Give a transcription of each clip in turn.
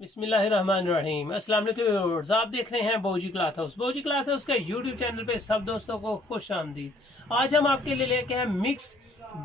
बिस्मिल्लाहिर्रहमानिर्रहीम। अस्सलाम वालेकुम व्यूअर्स, आप देख रहे हैं बौजी क्लॉथ हाउस। बौजी क्लॉथ हाउस का यूट्यूब चैनल पे सब दोस्तों को खुश आमदीद। आज हम आपके लिए लेके हैं मिक्स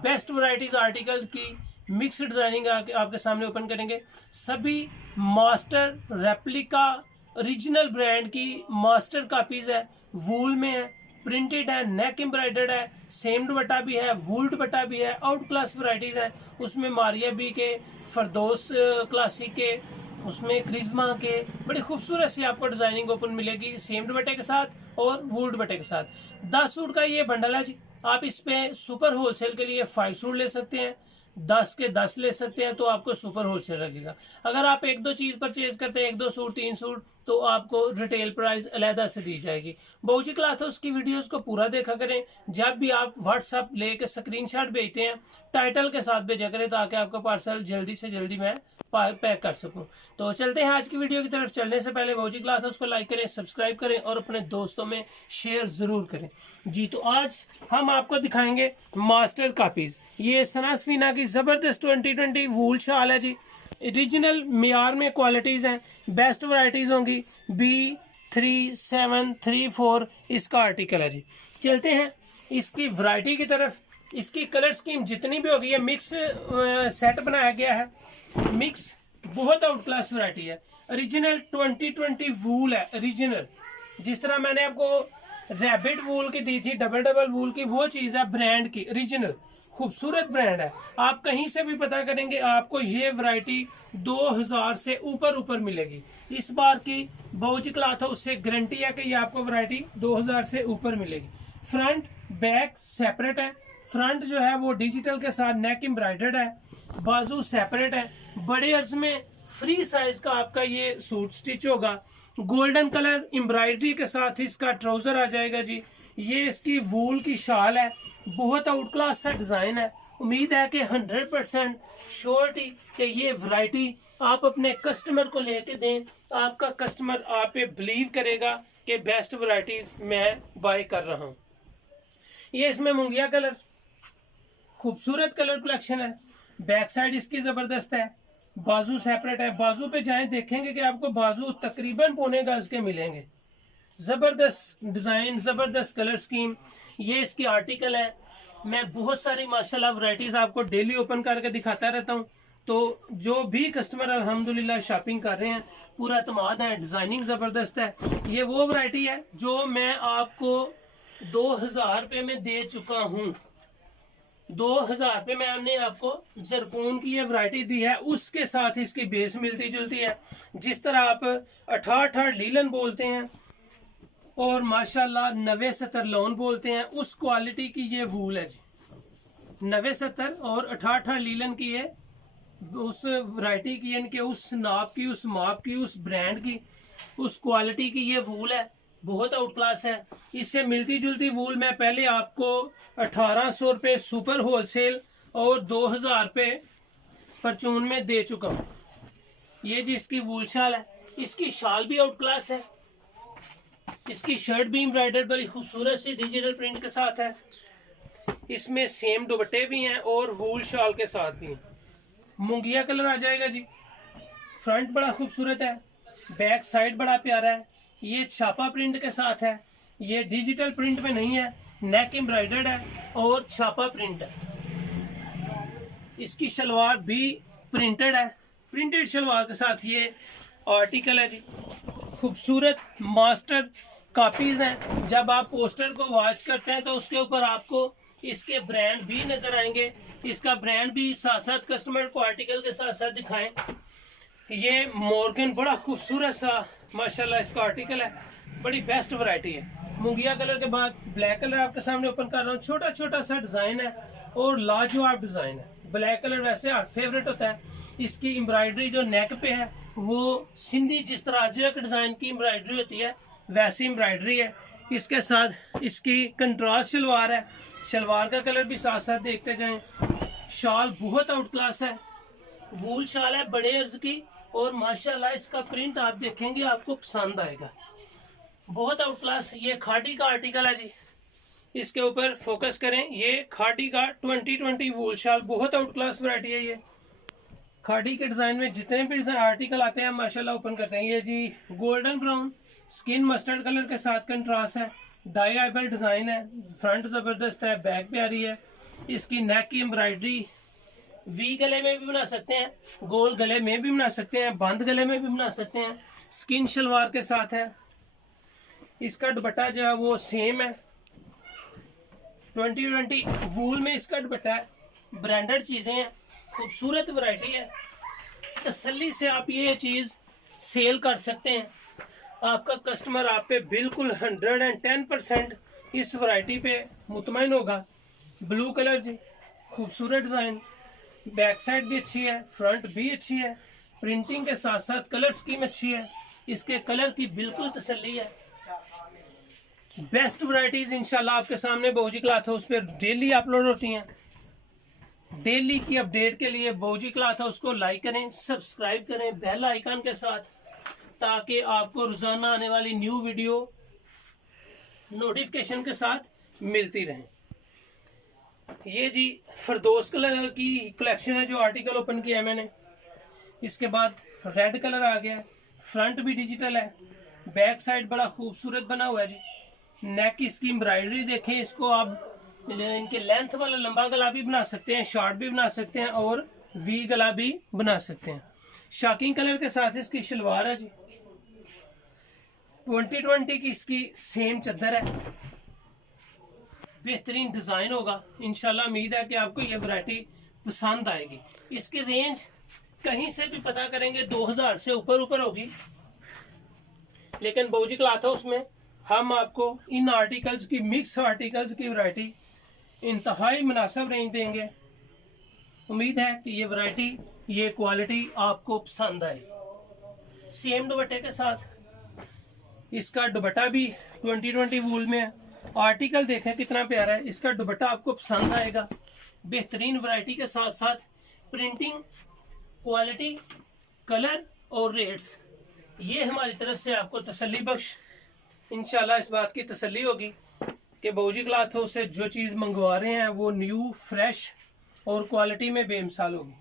बेस्ट वैरायटीज आर्टिकल की मिक्स डिजाइनिंग आपके सामने ओपन करेंगे। सभी मास्टर रेप्लिका ओरिजिनल ब्रांड की मास्टर कापीज है, वूल में है, प्रिंटेड है, नेक एम्ब्रॉयडर्ड है, सेम दुपट्टा भी है, वूल दुपट्टा भी है, आउट क्लास वैरायटीज है। उसमें मारिया बी के, फरदोस क्लासिक के, उसमें क्रिज्मा के बड़ी खूबसूरत सी आपको डिजाइनिंग ओपन मिलेगी सेम दुपट्टे के साथ और वूल दुपट्टे के साथ। 10 सूट का ये बंडल है जी। आप इस पे सुपर होलसेल के लिए 5 सूट ले सकते हैं, 10 के 10 ले सकते हैं, तो आपको सुपर होलसेल लगेगा। अगर आप एक दो चीज परचेज करते हैं, 1-2 सूट 3 सूट, तो आपको रिटेल प्राइस अलहदा से दी जाएगी। बौजी क्लॉथ हाउस की वीडियोस को पूरा देखा करें। जब भी आप व्हाट्सएप लेके स्क्रीनशॉट भेजते हैं, टाइटल के साथ भेजा करें ताकि आपका पार्सल जल्दी से जल्दी मैं पैक कर सकूं। तो चलते हैं आज की वीडियो की तरफ। चलने से पहले बौजी क्लॉथ हाउस को लाइक करें, सब्सक्राइब करें और अपने दोस्तों में शेयर जरूर करें जी। तो आज हम आपको दिखाएंगे मास्टर कापीज। ये सनासफीना की जबरदस्त 2020 वूल शाल है जी। ओरिजिनल मियार में क्वालिटीज हैं, बेस्ट वैरायटीज होंगी। B3734 इसका आर्टिकल है जी। चलते हैं इसकी वैरायटी की तरफ। इसकी कलर स्कीम जितनी भी होगी, ये मिक्स सेट बनाया गया है। मिक्स बहुत आउट क्लास वैरायटी है। ओरिजिनल 2020 वूल है, ओरिजिनल। जिस तरह मैंने आपको रैबिट वूल की दी थी, डबल वूल की, वो चीज है ब्रांड की, ओरिजिनल खूबसूरत ब्रांड है। आप कहीं से भी पता करेंगे, आपको ये वैरायटी 2000 से ऊपर मिलेगी। इस बार की बौजी क्लॉथ हाउस से गारंटी है कि ये आपको वैरायटी 2000 से ऊपर मिलेगी। फ्रंट बैक सेपरेट है। फ्रंट जो है वो डिजिटल के साथ नेक एम्ब्रॉयडर्ड है, बाजू सेपरेट है। बड़े अर्ज में फ्री साइज का आपका ये सूट स्टिच होगा। गोल्डन कलर एम्ब्रॉयडरी के साथ इसका ट्राउजर आ जाएगा जी। ये इसकी वूल की शाल है, बहुत आउट क्लास सा डिजाइन है। उम्मीद है कि 100% श्योरिटी कि ये वैरायटी आप अपने कस्टमर को लेके दें, आपका कस्टमर आप पे बिलीव करेगा कि बेस्ट वैरायटीज मैं बाय कर रहा हूँ। ये इसमें मुंगिया कलर, खूबसूरत कलर कलेक्शन है। बैक साइड इसकी जबरदस्त है, बाजू सेपरेट है। बाजू पे जाएं देखेंगे कि आपको बाजू तकरीबन पौने गज के मिलेंगे। जबरदस्त डिजाइन, जबरदस्त कलर स्कीम। ये इसकी आर्टिकल है। मैं बहुत सारी माशाल्लाह वैरायटीज आपको डेली ओपन करके दिखाता रहता हूँ। तो जो भी कस्टमर अल्हम्दुलिल्लाह शॉपिंग कर रहे हैं, पूरा एतमाद है, डिजाइनिंग जबरदस्त है। ये वो वैरायटी है जो मैं आपको 2000 रुपये में दे चुका हूँ। 2000 रुपये में हमने आपको जरकून की ये वैरायटी दी है, उसके साथ इसकी बेस मिलती जुलती है। जिस तरह आप 68 लीलन बोलते हैं और माशाल्लाह 90-70 लोन बोलते हैं, उस क्वालिटी की ये वूल है जी। 90-70 और 68 लीलन की है, उस वैरायटी की, यानी कि उस नाप की, उस माप की, उस ब्रांड की, उस क्वालिटी की ये वूल है। बहुत आउट क्लास है। इससे मिलती जुलती वूल मैं पहले आपको 1800 रुपये सुपर होलसेल और 2000 रुपये परचून में दे चुका हूँ। ये जी इसकी वूल शाल है। इसकी शाल भी आउट क्लास है। इसकी शर्ट भी एम्ब्रॉयडर्ड बड़ी खूबसूरत सी डिजिटल प्रिंट के साथ है। इसमें सेम दुपट्टे भी हैं और वूल शाल के साथ भी हैं। मुंगिया कलर आ जाएगा जी। फ्रंट बड़ा खूबसूरत है, बैक साइड बड़ा प्यारा है। ये छापा प्रिंट के साथ है, ये डिजिटल प्रिंट में नहीं है। नेक एम्ब्रॉयडर्ड है और छापा प्रिंट है। इसकी शलवार भी प्रिंटेड है, प्रिंटेड शलवार के साथ ये आर्टिकल है जी। खूबसूरत मास्टर कापीज हैं। जब आप पोस्टर को वॉच करते हैं तो उसके ऊपर आपको इसके ब्रांड भी नजर आएंगे। इसका ब्रांड भी साथ साथ कस्टमर को आर्टिकल के साथ साथ दिखाएं। ये मॉर्गन बड़ा खूबसूरत सा माशाल्लाह इसका आर्टिकल है, बड़ी बेस्ट वैरायटी है। मुंगिया कलर के बाद ब्लैक कलर आपके सामने ओपन कर रहा हूँ। छोटा छोटा सा डिजाइन है और लाजवाब डिजाइन है। ब्लैक कलर वैसे फेवरेट होता है। इसकी एम्ब्रॉयडरी जो नेक पे है वो सिंधी, जिस तरह अजरक डिजाइन की एम्ब्रॉयडरी होती है वैसी एम्ब्रॉयडरी है। इसके साथ इसकी कंट्रास्ट शलवार है। शलवार का कलर भी साथ साथ देखते जाएं। शाल बहुत आउट क्लास है, वूल शाल है बड़े अर्ज की, और माशाल्लाह इसका प्रिंट आप देखेंगे आपको पसंद आएगा, बहुत आउट क्लास। ये खादी का आर्टिकल है जी। इसके ऊपर फोकस करें। ये खादी का 2020 वूल शाल, बहुत आउट क्लास वैरायटी है ये। खाड़ी के डिज़ाइन में जितने भी आर्टिकल आते हैं माशाल्लाह ओपन करते हैं। ये जी golden brown skin mustard colour के साथ कंट्रास्ट है, डाई आइबल डिज़ाइन है, फ्रंट ज़बरदस्त है, बैक प्यारी है। इसकी नेक की एम्ब्रॉयडरी वी गले में भी बना सकते हैं, गोल गले में भी बना सकते हैं, बंद गले में भी बना सकते हैं। स्किन शलवार के साथ है। इसका दुपट्टा जो है वो सेम है, 2020 वूल में इसका दुपट्टा है। ब्रांडेड चीज़ें हैं, खूबसूरत वैरायटी है। तसल्ली से आप ये चीज़ सेल कर सकते हैं। आपका कस्टमर आप पे बिल्कुल 110% इस वैरायटी पे मुतमईन होगा। ब्लू कलर जी, खूबसूरत डिज़ाइन, बैक साइड भी अच्छी है, फ्रंट भी अच्छी है, प्रिंटिंग के साथ साथ कलर स्कीम अच्छी है। इसके कलर की बिल्कुल तसल्ली है। बेस्ट वैरायटीज़ इंशाल्लाह आपके सामने बौजी क्लॉथ हाउस पे डेली अपलोड होती हैं। डेली की अपडेट के लिए बौजी क्लॉथ हाउस को लाइक करें, सब्सक्राइब करें बेल आइकन के साथ, ताकि आपको रोजाना आने वाली न्यू वीडियो नोटिफिकेशन के साथ मिलती रहे। ये जी फरदोस कलर की कलेक्शन है जो आर्टिकल ओपन किया है मैंने। इसके बाद रेड कलर आ गया, फ्रंट भी डिजिटल है, बैक साइड बड़ा खूबसूरत बना हुआ है जी। नेक की इसकी एम्ब्रॉयडरी देखें, इसको आप इनके लेंथ वाला लंबा गला भी बना सकते हैं, शॉर्ट भी बना सकते हैं और वी गला भी बना सकते हैं। शॉकिंग कलर के साथ इसकी शलवार है जी। 2020 की इसकी सेम चद्दर है, बेहतरीन डिज़ाइन होगा। इंशाल्लाह उम्मीद है कि आपको ये वैरायटी पसंद आएगी। इसकी रेंज कहीं से भी पता करेंगे 2000 से ऊपर होगी, लेकिन बौजी क्लॉथ हाउस में हम आपको इन आर्टिकल्स की, मिक्स आर्टिकल्स की वैरायटी इंतहाई मुनासिब रेंज देंगे। उम्मीद है कि ये वैरायटी, ये क्वालिटी आपको पसंद आए। सेम दुपट्टे के साथ इसका दुपट्टा भी 2020 वूल में है। आर्टिकल देखें कितना प्यारा है, इसका दुपट्टा आपको पसंद आएगा। बेहतरीन वैरायटी के साथ साथ प्रिंटिंग, क्वालिटी, कलर और रेट्स, ये हमारी तरफ से आपको तसल्ली बख्श इंशाल्लाह इस बात की तसल्ली होगी कि बौजी क्लॉथ हाउस से जो चीज़ मंगवा रहे हैं वो न्यू, फ्रेश और क्वालिटी में बेमिसाल होगी।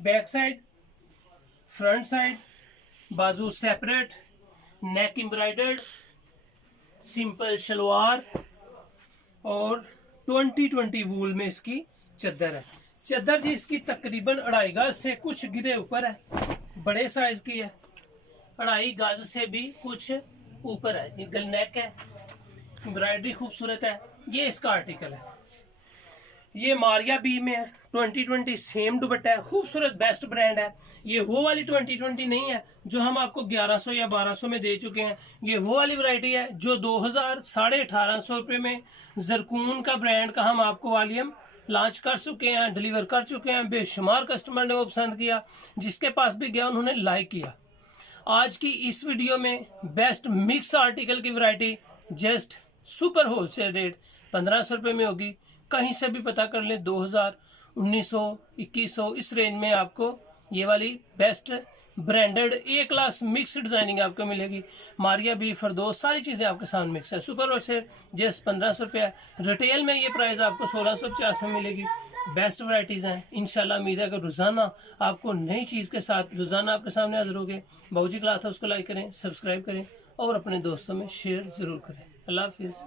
बैक साइड, फ्रंट साइड, बाजू सेपरेट, नेक एम्ब्रॉयडर्ड, सिंपल शलवार और 2020 वूल में इसकी चद्दर है। चद्दर जी इसकी तकरीबन 2.5 गज से कुछ गिरे ऊपर है, बड़े साइज की है। 2.5 गज से भी कुछ ऊपर है। ये गल नेक है, एम्ब्रॉयडरी खूबसूरत है। ये इसका आर्टिकल है, ये मारिया बी में है, 2020 सेम दुपट्टा है, खूबसूरत बेस्ट ब्रांड है। ये वो वाली 2020 नहीं है जो हम आपको 1100 या 1200 में दे चुके हैं। ये वो वाली वैरायटी है जो 2000 1850 रुपये में जरकून का ब्रांड का हम आपको वॉल्यूम लॉन्च कर चुके हैं, डिलीवर कर चुके हैं। बेशुमार कस्टमर ने वो पसंद किया, जिसके पास भी गया उन्होंने लाइक किया। आज की इस वीडियो में बेस्ट मिक्स आर्टिकल की variety just super wholesale rate 1500 रुपये में होगी। कहीं से भी पता कर लें, 2000, 1900, 2100 इस रेंज में आपको ये वाली बेस्ट ब्रांडेड ए क्लास मिक्स डिजाइनिंग आपको मिलेगी। मारिया बी, फरदोस, सारी चीज़ें आपके सामने मिक्स है। सुपर होलसेल जस्ट 1500 रुपये, रिटेल में ये प्राइस आपको 1650 में मिलेगी। बेस्ट वैरायटीज़ हैं। इंशाल्लाह उम्मीद है कि रोज़ाना आपको नई चीज़ के साथ रोज़ाना आपके सामने हाजिर होंगे। बौजी क्लॉथ हाउस को लाइक करें, सब्सक्राइब करें और अपने दोस्तों में शेयर ज़रूर करें। अल्लाह हाफिज़।